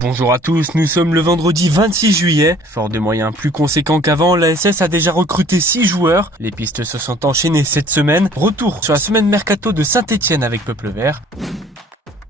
Bonjour à tous, nous sommes le vendredi 26 juillet. Fort de moyens plus conséquents qu'avant, l'ASS a déjà recruté 6 joueurs. Les pistes se sont enchaînées cette semaine. Retour sur la semaine mercato de Saint-Etienne avec Peuple Vert.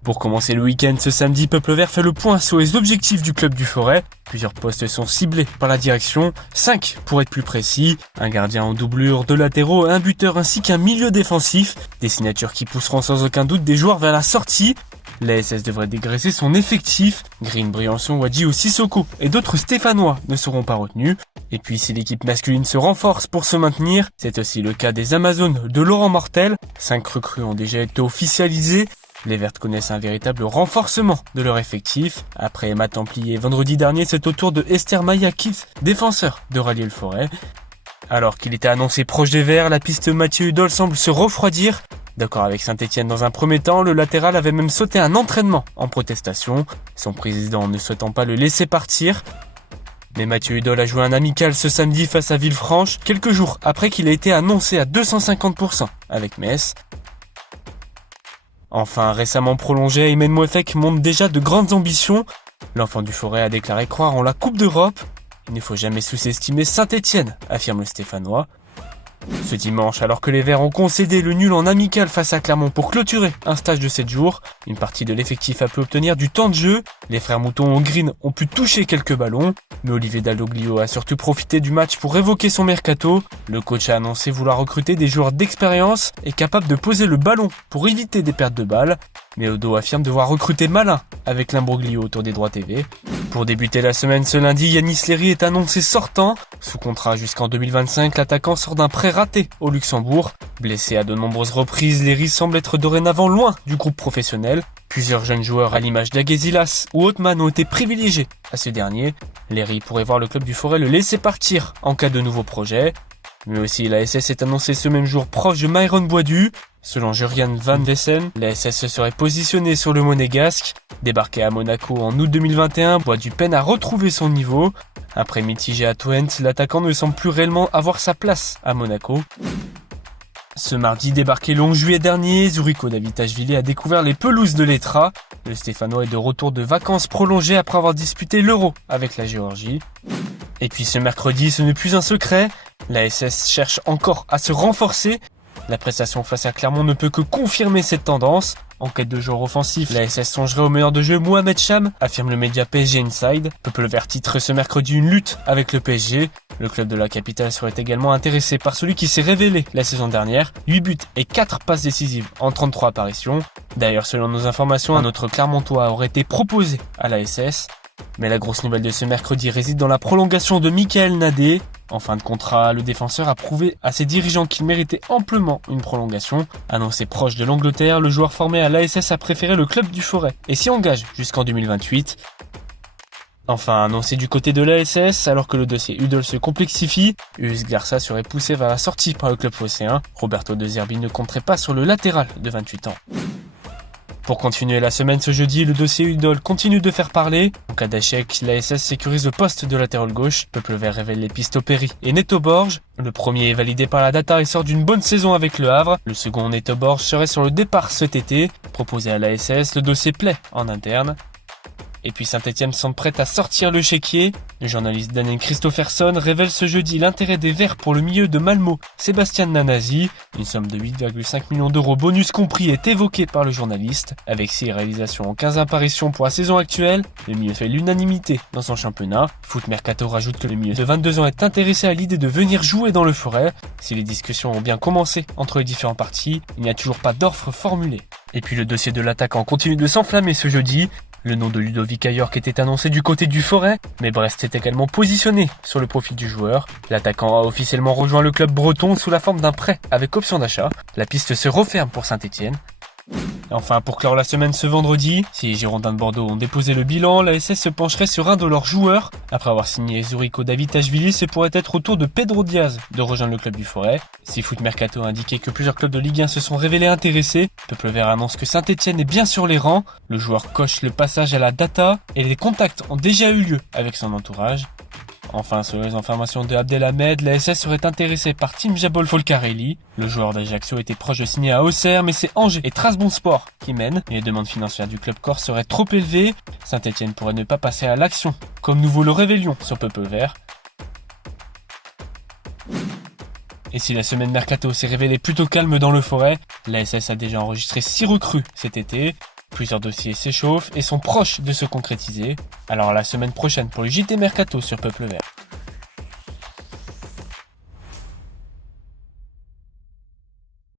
Pour commencer le week-end, ce samedi, Peuple Vert fait le point sur les objectifs du club du Forêt. Plusieurs postes sont ciblés par la direction, 5 pour être plus précis. Un gardien en doublure, 2 latéraux, un buteur ainsi qu'un milieu défensif. Des signatures qui pousseront sans aucun doute des joueurs vers la sortie. L'ASS devrait dégraisser son effectif. Green, Briançon, Wadji ou Sissoko et d'autres Stéphanois ne seront pas retenus. Et puis si l'équipe masculine se renforce pour se maintenir, c'est aussi le cas des Amazones de Laurent Mortel. 5 recrues ont déjà été officialisées. Les Vertes connaissent un véritable renforcement de leur effectif. Après Emma Templier vendredi dernier, c'est au tour de Esther Mayakis, défenseur, de rallier le Forêt. Alors qu'il était annoncé proche des Verts, la piste Mathieu Hudol semble se refroidir. D'accord avec Saint-Etienne dans un premier temps, le latéral avait même sauté un entraînement en protestation, son président ne souhaitant pas le laisser partir. Mais Mathieu Hudol a joué un amical ce samedi face à Villefranche, quelques jours après qu'il ait été annoncé à 250% avec Metz. Enfin, récemment prolongé, Aymen Mouefek montre déjà de grandes ambitions. L'enfant du Forêt a déclaré croire en la Coupe d'Europe. Il ne faut jamais sous-estimer Saint-Etienne, affirme le Stéphanois. Ce dimanche, alors que les Verts ont concédé le nul en amical face à Clermont pour clôturer un stage de 7 jours, une partie de l'effectif a pu obtenir du temps de jeu. Les frères Mouton au green ont pu toucher quelques ballons, mais Olivier Dalloglio a surtout profité du match pour évoquer son mercato. Le coach a annoncé vouloir recruter des joueurs d'expérience et capables de poser le ballon pour éviter des pertes de balles. Mais Odo affirme devoir recruter malin avec l'imbroglio autour des droits TV. Pour débuter la semaine ce lundi, Yanis Léry est annoncé sortant. Sous contrat jusqu'en 2025, l'attaquant sort d'un prêt raté au Luxembourg. Blessé à de nombreuses reprises, Léry semble être dorénavant loin du groupe professionnel. Plusieurs jeunes joueurs à l'image d'Aguesilas ou Hotman ont été privilégiés à ce dernier. Léry pourrait voir le club du Forêt le laisser partir en cas de nouveau projet. Mais aussi l'ASS est annoncé ce même jour proche de Myron Boisdu. Selon Jurian Van Vessen, l'ASS se serait positionné sur le Monégasque. Débarqué à Monaco en août 2021, Boisdu peine à retrouver son niveau. Après mitigé à Twente, l'attaquant ne semble plus réellement avoir sa place à Monaco. Ce mardi débarqué le 11 juillet dernier, Zuriko Davitashvili a découvert les pelouses de l'Etra. Le Stéphanois est de retour de vacances prolongées après avoir disputé l'Euro avec la Géorgie. Et puis ce mercredi, ce n'est plus un secret, l'ASS cherche encore à se renforcer. La prestation face à Clermont ne peut que confirmer cette tendance. En quête de joueur offensif, l'ASS songerait au meilleur de jeu Mohamed Cham, affirme le média PSG Inside. Peuple Vert titre ce mercredi une lutte avec le PSG. Le club de la capitale serait également intéressé par celui qui s'est révélé la saison dernière. 8 buts et 4 passes décisives en 33 apparitions. D'ailleurs, selon nos informations, un autre Clermontois aurait été proposé à l'ASS. Mais la grosse nouvelle de ce mercredi réside dans la prolongation de Michael Nadé. En fin de contrat, le défenseur a prouvé à ses dirigeants qu'il méritait amplement une prolongation. Annoncé proche de l'Angleterre, le joueur formé à l'ASS a préféré le club du Forêt et s'y engage jusqu'en 2028. Enfin, annoncé du côté de l'ASS, alors que le dossier Hudol se complexifie, Us Garça serait poussé vers la sortie par le club phocéen. Roberto De Zerbi ne compterait pas sur le latéral de 28 ans. Pour continuer la semaine ce jeudi, le dossier Hudol continue de faire parler. En cas d'échec, l'ASS sécurise le poste de latéral gauche. Peuple Vert révèle les pistes Opéry et Neto Borges. Le premier est validé par la Data et sort d'une bonne saison avec le Havre. Le second, Neto Borges, serait sur le départ cet été. Proposé à l'ASS, le dossier plaît en interne. Et puis Saint-Etienne semble prête à sortir le chéquier. Le journaliste Daniel Christopherson révèle ce jeudi l'intérêt des Verts pour le milieu de Malmo, Sébastien Nanasi. Une somme de 8,5 millions d'euros bonus compris est évoquée par le journaliste. Avec 6 réalisations en 15 apparitions pour la saison actuelle, le milieu fait l'unanimité dans son championnat. Foot Mercato rajoute que le milieu de 22 ans est intéressé à l'idée de venir jouer dans le Forêt. Si les discussions ont bien commencé entre les différents partis, il n'y a toujours pas d'offre formulée. Et puis le dossier de l'attaquant continue de s'enflammer ce jeudi. Le nom de Ludovic Ayork était annoncé du côté du Forêt, mais Brest est également positionné sur le profil du joueur. L'attaquant a officiellement rejoint le club breton sous la forme d'un prêt avec option d'achat. La piste se referme pour Saint-Etienne. Enfin, pour clore la semaine ce vendredi, si les Girondins de Bordeaux ont déposé le bilan, l'ASS se pencherait sur un de leurs joueurs. Après avoir signé Zuriko Davitashvili, ce pourrait être au tour de Pedro Diaz de rejoindre le club du Forêt. Si Foot Mercato a indiqué que plusieurs clubs de Ligue 1 se sont révélés intéressés, Peuple Vert annonce que Saint-Etienne est bien sur les rangs. Le joueur coche le passage à la Data et les contacts ont déjà eu lieu avec son entourage. Enfin, selon les informations de Abdelhamed, la SS serait intéressée par Team Jabol Folcarelli. Le joueur d'Ajaccio était proche de signer à Auxerre, mais c'est Angers et Trabzonspor qui mènent. Et les demandes financières du club corse seraient trop élevées. Saint-Etienne pourrait ne pas passer à l'action, comme nous vaut le Réveillon sur Peuple Vert. Et si la semaine mercato s'est révélée plutôt calme dans le Forêt, la SS a déjà enregistré 6 recrues cet été. Plusieurs dossiers s'échauffent et sont proches de se concrétiser. Alors à la semaine prochaine pour le JT Mercato sur Peuple Vert.